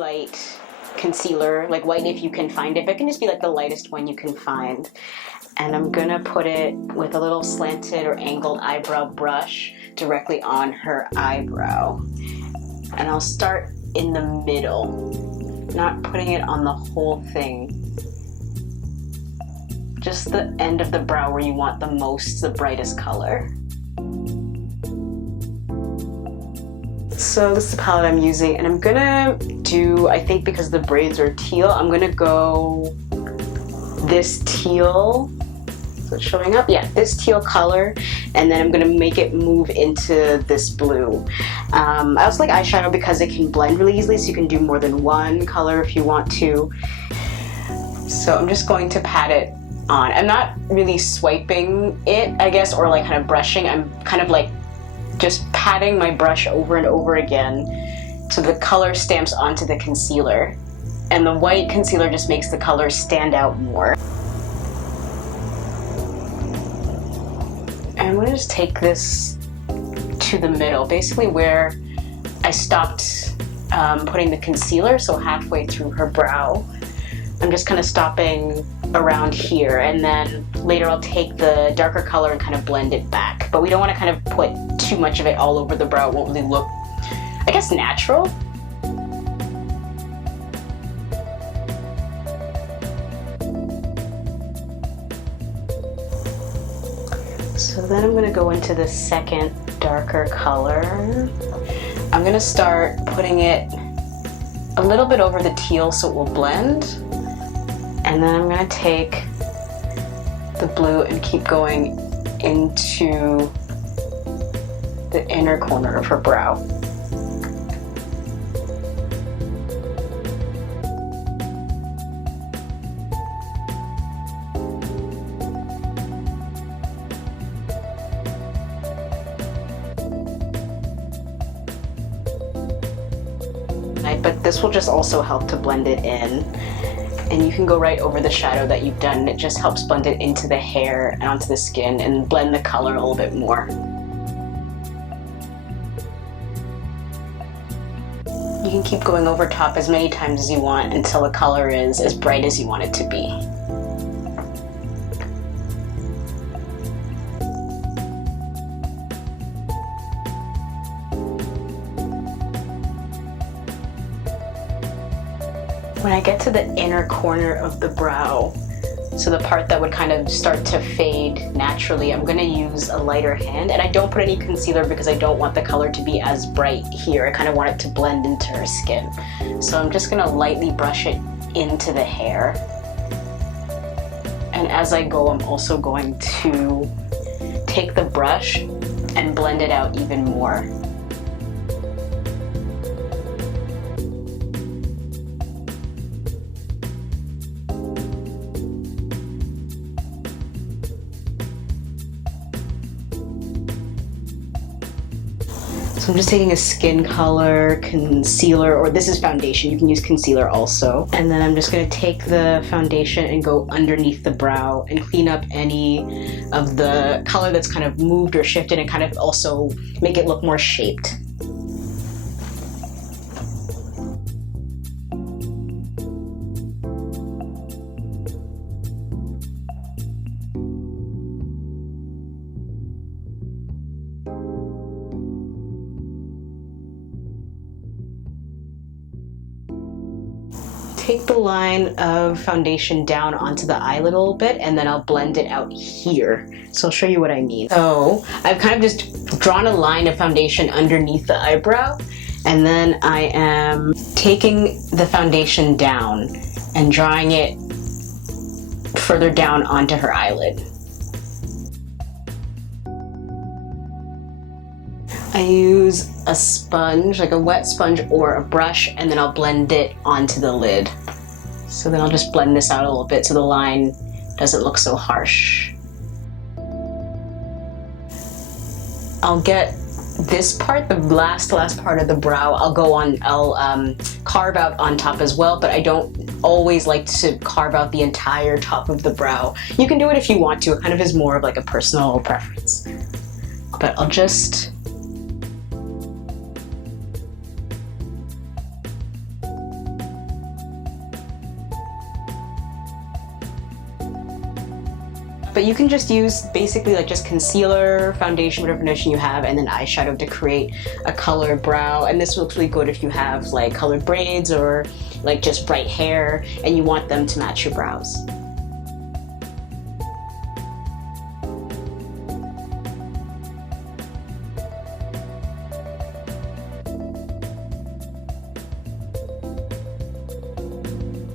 light concealer, like white if you can find it, but it can just be like the lightest one you can find. And I'm gonna put it with a little slanted or angled eyebrow brush directly on her eyebrow. And I'll start in the middle, not putting it on the whole thing. Just the end of the brow where you want the brightest color. So this is the palette I'm using, and I'm gonna do, I think because the braids are teal, I'm gonna go this teal. Is it showing up? Yeah, this teal color, and then I'm gonna make it move into this blue. I also like eyeshadow because it can blend really easily, so you can do more than one color if you want to. So I'm just going to pat it on. I'm not really swiping it, I guess, or like kind of brushing. I'm kind of like just patting my brush over and over again so the color stamps onto the concealer. And the white concealer just makes the color stand out more. And I'm gonna just take this to the middle, basically where I stopped putting the concealer, so halfway through her brow. I'm just kind of stopping around here, and then later I'll take the darker color and kind of blend it back. But we don't want to kind of put too much of it all over the brow. It won't really look, I guess, natural. So then I'm going to go into the second darker color. I'm going to start putting it a little bit over the teal so it will blend. And then I'm going to take the blue and keep going into the inner corner of her brow. But this will just also help to blend it in. And you can go right over the shadow that you've done. It just helps blend it into the hair and onto the skin and blend the color a little bit more. You can keep going over top as many times as you want until the color is as bright as you want it to be. When I get to the inner corner of the brow, so the part that would kind of start to fade naturally, I'm gonna use a lighter hand, and I don't put any concealer because I don't want the color to be as bright here. I kind of want it to blend into her skin. So I'm just gonna lightly brush it into the hair. And as I go, I'm also going to take the brush and blend it out even more. So I'm just taking a skin color concealer, or this is foundation, you can use concealer also. And then I'm just gonna take the foundation and go underneath the brow and clean up any of the color that's kind of moved or shifted, and kind of also make it look more shaped. Take the line of foundation down onto the eyelid a little bit, and then I'll blend it out here. So I'll show you what I mean. So I've kind of just drawn a line of foundation underneath the eyebrow, and then I am taking the foundation down and drawing it further down onto her eyelid. I use a sponge, like a wet sponge or a brush, and then I'll blend it onto the lid. So then I'll just blend this out a little bit so the line doesn't look so harsh. I'll get this part, the last part of the brow, I'll carve out on top as well, but I don't always like to carve out the entire top of the brow. You can do it if you want to, it kind of is more of like a personal preference. But I'll just But you can just use basically like just concealer, foundation, whatever foundation you have, and then eyeshadow to create a colored brow. And this looks really good if you have like colored braids or like just bright hair and you want them to match your brows.